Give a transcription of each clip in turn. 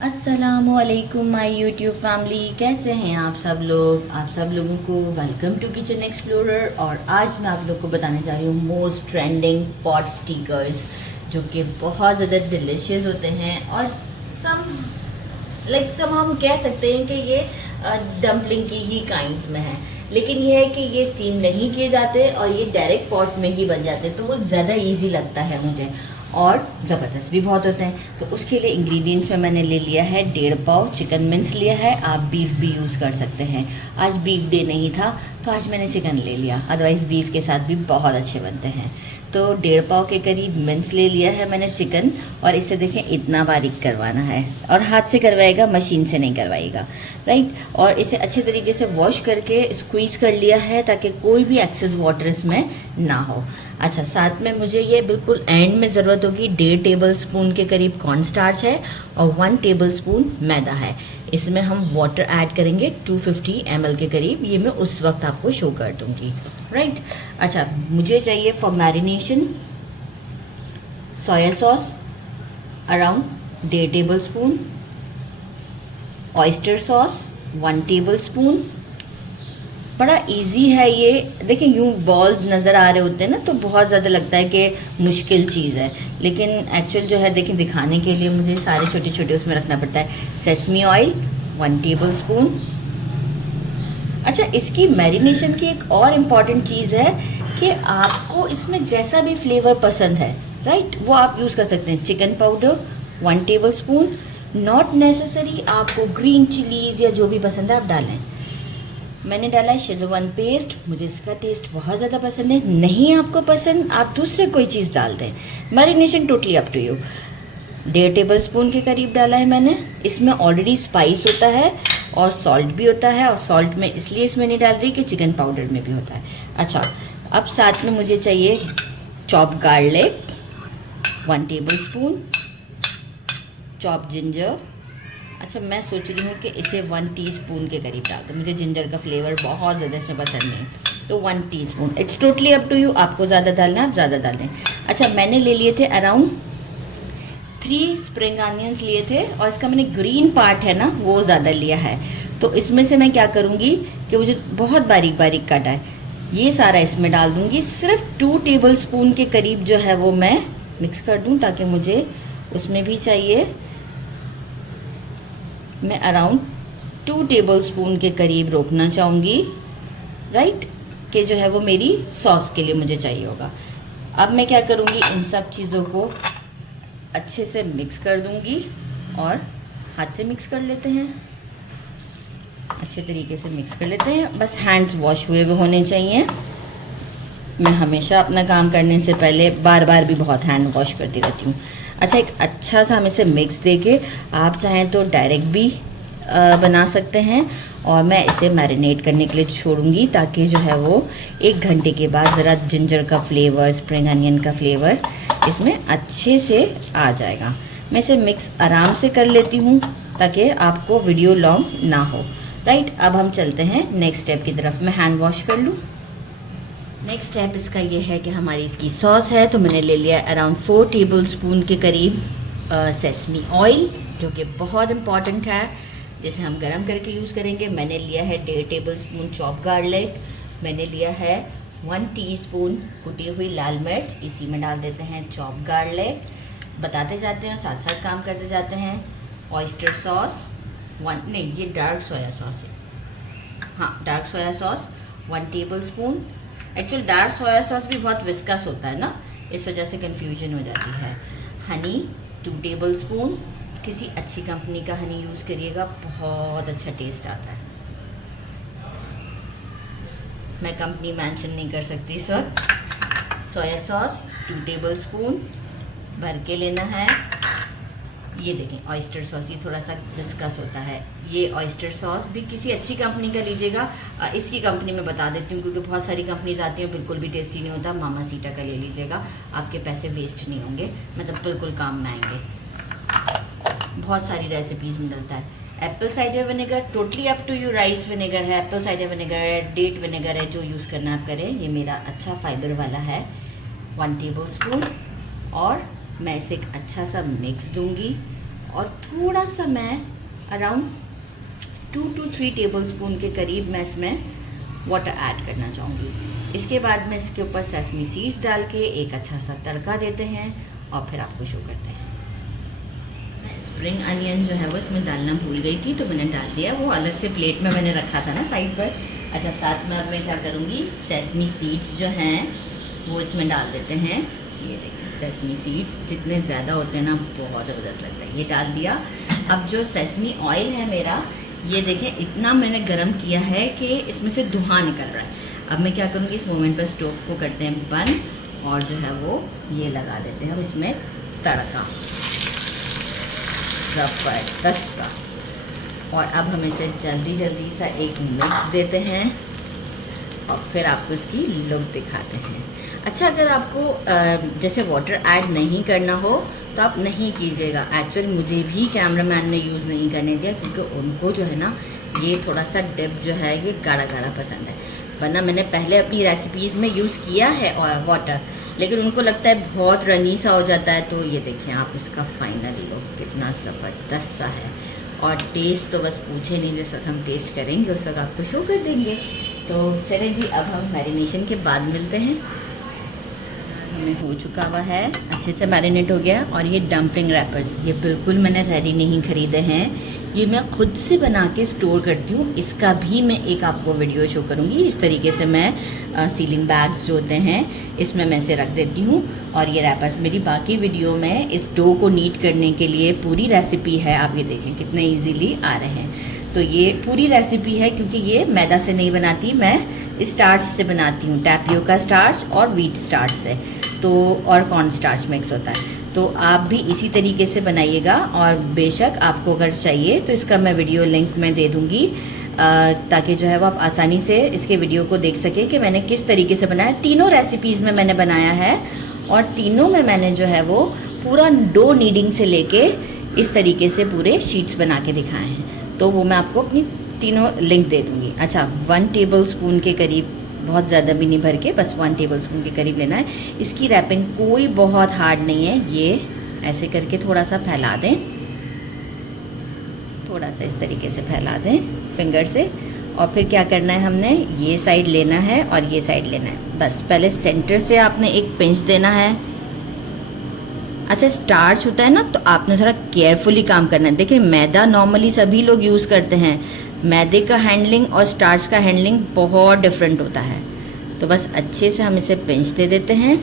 अस्सलामुअलैकुम my YouTube family, कैसे हैं आप सब लोग। आप सब लोगों को वेलकम टू किचन एक्सप्लोरर। और आज मैं आप लोग को बताने जा रही हूँ मोस्ट ट्रेंडिंग पॉट स्टिकर्स, जो कि बहुत ज़्यादा डिलीशियस होते हैं और सम हम कह सकते हैं कि ये डम्पलिंग की ही काइंड्स में है, लेकिन ये है कि ये स्टीम नहीं किए जाते और ये डायरेक्ट पॉट में ही बन जाते हैं, तो वो ज़्यादा इजी लगता है मुझे और ज़बरदस्त भी बहुत होते हैं। तो उसके लिए इंग्रेडिएंट्स में मैंने ले लिया है 1.5 पाव चिकन मिंस लिया है। आप बीफ भी यूज़ कर सकते हैं। आज बीफ डे नहीं था तो आज मैंने चिकन ले लिया, अदरवाइज़ बीफ के साथ भी बहुत अच्छे बनते हैं। तो 1.5 पाव के करीब मिंस ले लिया है मैंने चिकन, और इसे देखें इतना बारीक करवाना है और हाथ से करवाएगा, मशीन से नहीं करवाएगा, राइट। और इसे अच्छे तरीके से वॉश करके स्क्वीज़ कर लिया है ताकि कोई भी एक्सेस वाटर इसमें ना हो। अच्छा, साथ में मुझे ये बिल्कुल एंड में ज़रूरत होगी 1.5 टेबल स्पून के करीब कॉर्न स्टार्च है और 1 टेबल स्पून मैदा है। इसमें हम वाटर ऐड करेंगे 250 ml के करीब, ये मैं उस वक्त आपको शो कर दूँगी, राइट। अच्छा, मुझे चाहिए for marination soya sauce around 1.5 table spoon, oyster sauce 1 table spoon. बड़ा इजी है ये। देखिए यूँ बॉल्स नज़र आ रहे होते हैं ना, तो बहुत ज़्यादा लगता है कि मुश्किल चीज़ है, लेकिन एक्चुअल जो है देखिए दिखाने के लिए मुझे सारे छोटे छोटे उसमें रखना पड़ता है। Sesame oil 1 table spoon. अच्छा, इसकी मैरिनेशन की एक और इम्पॉर्टेंट चीज़ है कि आपको इसमें जैसा भी फ्लेवर पसंद है, राइट, वो आप यूज़ कर सकते हैं। Chicken powder 1 table spoon, not necessary आपको ग्रीन चिलीज़ या जो भी पसंद है आप डालें। मैंने डाला है शेज़वान पेस्ट, मुझे इसका टेस्ट बहुत ज़्यादा पसंद है। नहीं आपको पसंद आप दूसरे कोई चीज़ डाल दें, marination totally up to you. 1.5 tablespoon के करीब डाला है मैंने। इसमें ऑलरेडी स्पाइस होता है और सॉल्ट भी होता है, और सॉल्ट में इसलिए इसमें नहीं डाल रही कि चिकन पाउडर में भी होता है। अच्छा, अब साथ में मुझे चाहिए chop garlic 1 table spoon, chop ginger. अच्छा, मैं सोच रही हूँ कि इसे 1 टीस्पून के करीब डाल दूँ, मुझे जिंजर का फ्लेवर बहुत ज़्यादा इसमें पसंद नहीं, तो 1 teaspoon. It's totally up to you, आपको ज़्यादा डालना आप ज़्यादा डाल दें। अच्छा, मैंने ले लिए थे अराउंड 3 स्प्रिंग अनियंस लिए थे, और इसका मैंने ग्रीन पार्ट है ना वो ज़्यादा लिया है। तो इसमें से मैं क्या करूँगी कि मुझे बहुत बारीक बारीक काटा है, ये सारा इसमें डाल दूँगी। सिर्फ 2 टेबल स्पून के करीब जो है वो मैं मिक्स कर दूँ, ताकि मुझे उसमें भी चाहिए मैं अराउंड 2 टेबल स्पून के करीब रोकना चाहूँगी, राइट, कि जो है वो मेरी सॉस के लिए मुझे चाहिए होगा। अब मैं क्या करूँगी, इन सब चीज़ों को अच्छे से मिक्स कर दूँगी, और हाथ से मिक्स कर लेते हैं, अच्छे तरीके से मिक्स कर लेते हैं। बस हैंड्स वॉश हुए होने चाहिए। मैं हमेशा अपना काम करने से पहले बार बार भी बहुत हैंड वॉश करती रहती हूँ। अच्छा, एक अच्छा सा हम इसे मिक्स देके आप चाहें तो डायरेक्ट भी बना सकते हैं, और मैं इसे मैरिनेट करने के लिए छोड़ूंगी, ताकि जो है वो 1 घंटे के बाद ज़रा जिंजर का फ्लेवर, स्प्रिंग अनियन का फ्लेवर इसमें अच्छे से आ जाएगा। मैं इसे मिक्स आराम से कर लेती हूँ ताकि आपको वीडियो लॉन्ग ना हो, राइट। अब हम चलते हैं नेक्स्ट स्टेप की तरफ। मैं हैंड वॉश कर लूँ। नेक्स्ट स्टेप इसका ये है कि हमारी इसकी सॉस है, तो मैंने ले लिया अराउंड 4 टेबल स्पून के करीब सेसमी ऑयल, जो कि बहुत इम्पॉर्टेंट है, जिसे हम गरम करके यूज़ करेंगे। मैंने लिया है 1.5 टेबल स्पून चॉप गार्लिक, मैंने लिया है 1 टीस्पून कुटी हुई लाल मिर्च, इसी में डाल देते हैं चॉप गार्लिक। बताते जाते हैं और साथ साथ काम करते जाते हैं। ऑयस्टर सॉस 1, नहीं ये डार्क सोया सॉस है, हाँ dark soya sauce 1 table spoon. Actual dark soya sauce भी बहुत विस्कस होता है ना, इस वजह से कंफ्यूजन हो जाती है। हनी 2 टेबल स्पून, किसी अच्छी कंपनी का हनी यूज़ करिएगा, बहुत अच्छा टेस्ट आता है। मैं कंपनी मेंशन नहीं कर सकती इस वक्त। सोया सॉस 2 टेबल स्पून भर के लेना है। ये देखें ऑयस्टर सॉस, ये थोड़ा सा विस्कस होता है। ये ऑयस्टर सॉस भी किसी अच्छी कंपनी का लीजिएगा। इसकी कंपनी मैं बता देती हूँ, क्योंकि बहुत सारी कंपनीज आती हैं बिल्कुल भी टेस्टी नहीं होता। मामा सीटा का ले लीजिएगा, आपके पैसे वेस्ट नहीं होंगे, मतलब बिल्कुल काम में आएंगे। बहुत सारी रेसिपीज़ में डलता है। Apple cider vinegar totally up to you, rice vinegar है, एप्पल साइडर विनेगर है, डेट विनेगर है, जो यूज़ करना आप करें। ये मेरा अच्छा फाइबर वाला है 1 टेबल स्पून, और मैं इसे एक अच्छा सा मिक्स दूंगी। और थोड़ा सा मैं अराउंड 2 to 3 टेबलस्पून के करीब मैं इसमें वाटर ऐड करना चाहूँगी। इसके बाद में इसके ऊपर सेसमी सीड्स डाल के एक अच्छा सा तड़का देते हैं और फिर आपको शो करते हैं। मैं स्प्रिंग अनियन जो है वो इसमें डालना भूल गई थी, तो मैंने डाल दिया। वो अलग से प्लेट में मैंने रखा था ना साइड पर। अच्छा, साथ में अब मैं क्या करूँगी, सेसमी सीड्स जो हैं वो इसमें डाल देते हैं। ये देखिए, सेसमी सीड्स जितने ज़्यादा होते हैं ना बहुत ज़बरदस्त लगता है। ये डाल दिया। अब जो सेसमी ऑयल है मेरा, ये देखें इतना मैंने गरम किया है कि इसमें से धुआं निकल रहा है। अब मैं क्या करूँगी, इस मोमेंट पर स्टोव को करते हैं बंद और जो है वो ये लगा देते हैं हम इसमें तड़का ज़बरदस्त सा। और अब हम इसे जल्दी जल्दी सा एक मिक्स देते हैं और फिर आपको इसकी लुक दिखाते हैं। अच्छा, अगर आपको जैसे वाटर ऐड नहीं करना हो तो आप नहीं कीजिएगा। एक्चुअली मुझे भी कैमरामैन ने यूज़ नहीं करने दिया, क्योंकि उनको जो है ना ये थोड़ा सा डिप जो है ये गाढ़ा गाढ़ा पसंद है। वरना मैंने पहले अपनी रेसिपीज़ में यूज़ किया है वाटर, लेकिन उनको लगता है बहुत रनी सा हो जाता है। तो ये देखिए आप, इसका फाइनल लुक कितना ज़बरदस्त सा है। और टेस्ट तो बस पूछे नहीं, जिस वक्त हम टेस्ट करेंगे उस वक्त आपको शो कर देंगे। तो चलें जी, अब हम मैरिनेशन के बाद मिलते हैं। हमें हो चुका हुआ है, अच्छे से मैरिनेट हो गया। और ये डम्पलिंग रैपर्स, ये बिल्कुल मैंने रेडी नहीं ख़रीदे हैं, ये मैं खुद से बना के स्टोर करती हूँ। इसका भी मैं एक आपको वीडियो शो करूँगी। इस तरीके से मैं सीलिंग बैग्स जो होते हैं इसमें मैं से रख देती हूँ। और ये रैपर्स मेरी बाकी वीडियो में इस डो को नीट करने के लिए पूरी रेसिपी है। आप ये देखें कितने ईजीली आ रहे हैं। तो ये पूरी रेसिपी है, क्योंकि ये मैदा से नहीं बनाती, मैं स्टार्च से बनाती हूँ। टैपियोका स्टार्च और व्हीट स्टार्च से, तो और कॉर्न स्टार्च मिक्स होता है। तो आप भी इसी तरीके से बनाइएगा। और बेशक आपको अगर चाहिए तो इसका मैं वीडियो लिंक में दे दूँगी, ताकि जो है वो आप आसानी से इसके वीडियो को देख सकें कि मैंने किस तरीके से बनाया। तीनों रेसिपीज़ में मैंने बनाया है और तीनों में मैंने जो है वो पूरा डो नीडिंग से लेके इस तरीके से पूरे शीट्स बना के दिखाए हैं। तो वो मैं आपको अपनी तीनों लिंक दे दूँगी। अच्छा, 1 टेबलस्पून के करीब, बहुत ज़्यादा भी नहीं भर के, बस 1 टेबलस्पून के करीब लेना है। इसकी रैपिंग कोई बहुत हार्ड नहीं है। ये ऐसे करके थोड़ा सा फैला दें, थोड़ा सा इस तरीके से फैला दें फिंगर से। और फिर क्या करना है, हमने ये साइड लेना है और ये साइड लेना है। बस पहले सेंटर से आपने एक पिंच देना है। अच्छा, स्टार्च होता है ना, तो आपने थोड़ा केयरफुली काम करना है। देखिए, मैदा नॉर्मली सभी लोग यूज़ करते हैं, मैदे का हैंडलिंग और स्टार्च का हैंडलिंग बहुत डिफरेंट होता है। तो बस अच्छे से हम इसे पिंच दे देते हैं।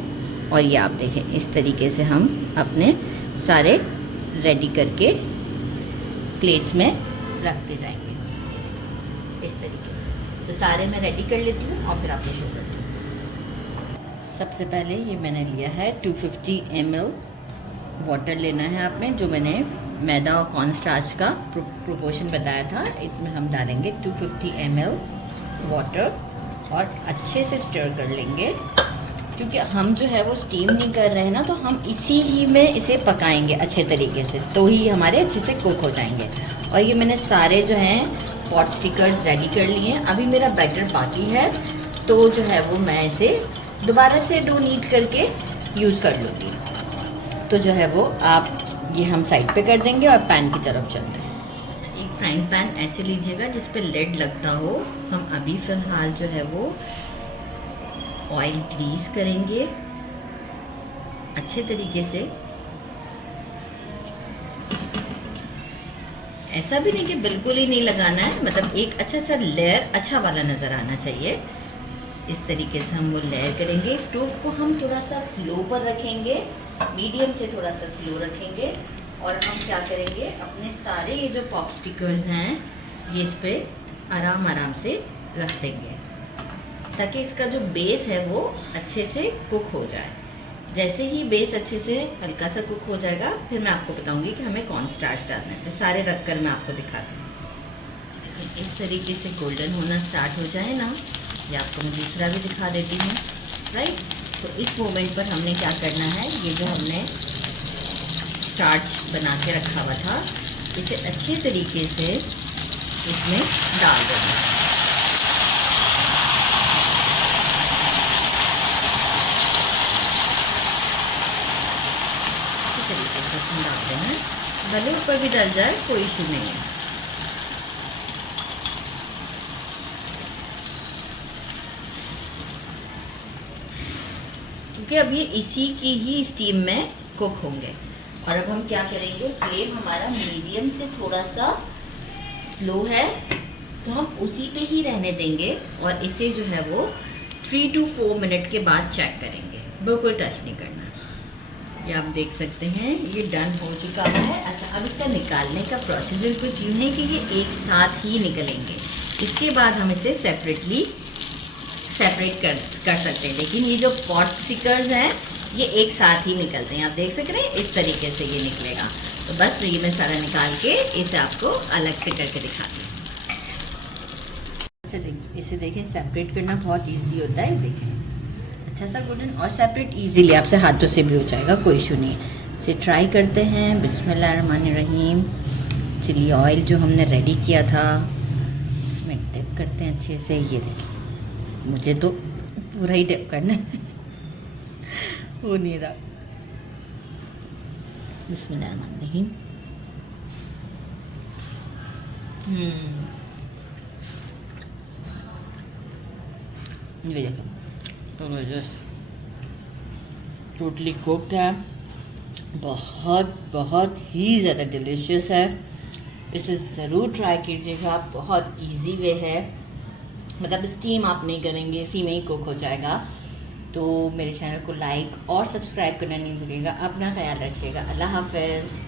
और ये आप देखें, इस तरीके से हम अपने सारे रेडी करके प्लेट्स में रखते जाएंगे इस तरीके से। तो सारे मैं रेडी कर लेती हूँ और फिर आपको शो करती हूँ। सबसे पहले ये मैंने लिया है 250 ml वाटर लेना है आपने, जो मैंने मैदा और कॉर्न स्टार्च का प्रोपोर्शन बताया था। इसमें हम डालेंगे 250 ml वाटर और अच्छे से स्टर कर लेंगे, क्योंकि हम जो है वो स्टीम नहीं कर रहे हैं ना, तो हम इसी ही में इसे पकाएंगे अच्छे तरीके से, तो ही हमारे अच्छे से कुक हो जाएंगे। और ये मैंने सारे जो हैं पॉट स्टिकर्स रेडी कर लिए हैं। अभी मेरा बैटर बाकी है, तो जो है वो मैं इसे दोबारा से डो नीट करके यूज़ कर लूँगी। तो जो है वो आप ये हम साइड पे कर देंगे और पैन की तरफ चलते हैं। अच्छा, एक फ्राइंग पैन ऐसे लीजिएगा जिस पे लेड लगता हो। हम अभी फ़िलहाल जो है वो ऑयल ग्रीस करेंगे अच्छे तरीके से। ऐसा भी नहीं कि बिल्कुल ही नहीं लगाना है, मतलब एक अच्छा सा लेयर अच्छा वाला नज़र आना चाहिए। इस तरीके से हम वो लेयर करेंगे। स्टोव को हम थोड़ा सा स्लो पर रखेंगे, मीडियम से थोड़ा सा स्लो रखेंगे। और हम क्या करेंगे, अपने सारे ये जो पॉप स्टिकर्स हैं ये इस पर आराम आराम से रख देंगे, ताकि इसका जो बेस है वो अच्छे से कुक हो जाए। जैसे ही बेस अच्छे से हल्का सा कुक हो जाएगा, फिर मैं आपको बताऊंगी कि हमें कॉर्न स्टार्च डालना है। तो सारे रखकर मैं आपको दिखाती हूँ। इस तरीके से गोल्डन होना स्टार्ट हो जाए ना, ये आपको मैं दूसरा भी दिखा देती हूँ, राइट। तो इस मोमेंट पर हमने क्या करना है, ये जो हमने स्टार्च बना के रखा हुआ था, इसे अच्छे तरीके से इसमें डाल देना। इस तरीके से इसमें डालते हैं भले ऊपर भी डल जाए कोई इशू नहीं है। क्योंकि अब ये इसी की ही स्टीम में कुक होंगे। और अब हम क्या करेंगे, फ्लेम हमारा मीडियम से थोड़ा सा स्लो है, तो हम उसी पे ही रहने देंगे और इसे जो है वो 3 to 4 मिनट के बाद चेक करेंगे, बिल्कुल टच नहीं करना। ये आप देख सकते हैं ये डन हो चुका है। अच्छा, अब इसका निकालने का प्रोसीजर कुछ यूँ है कि ये एक साथ ही निकलेंगे। इसके बाद हम इसे सेपरेट कर सकते हैं, लेकिन ये जो पॉट स्टिकर्स हैं ये एक साथ ही निकलते हैं। आप देख सक रहे हैं इस तरीके से ये निकलेगा। तो बस ये मैं सारा निकाल के इसे आपको अलग से करके दिखाती हूँ। अच्छा देखिए, इसे देखें सेपरेट करना बहुत इजी होता है। देखें अच्छा सा गोल्डन, और सेपरेट इजीली आपसे हाथों से भी हो जाएगा, कोई इशू नहीं है। इसे ट्राई करते हैं। बिस्मिल्लाहिर्रहमानिर्रहीम। चिली ऑयल जो हमने रेडी किया था इसमें डिप करते हैं अच्छे से। ये देखिए मुझे तो पूरा ही डिप करना है हो नहीं रहा। बिस्मिल्लाहिर्रहमानिर्रहीम। ये देखो टोटली कुक्ड है, बहुत ही ज़्यादा डिलीशियस है। इसे ज़रूर ट्राई कीजिएगा, बहुत इजी वे है, मतलब स्टीम आप नहीं करेंगे, इसी में ही कुक हो जाएगा। तो मेरे चैनल को लाइक और सब्सक्राइब करना नहीं भूलिएगा। अपना ख्याल रखिएगा। अल्लाह हाफ़िज़।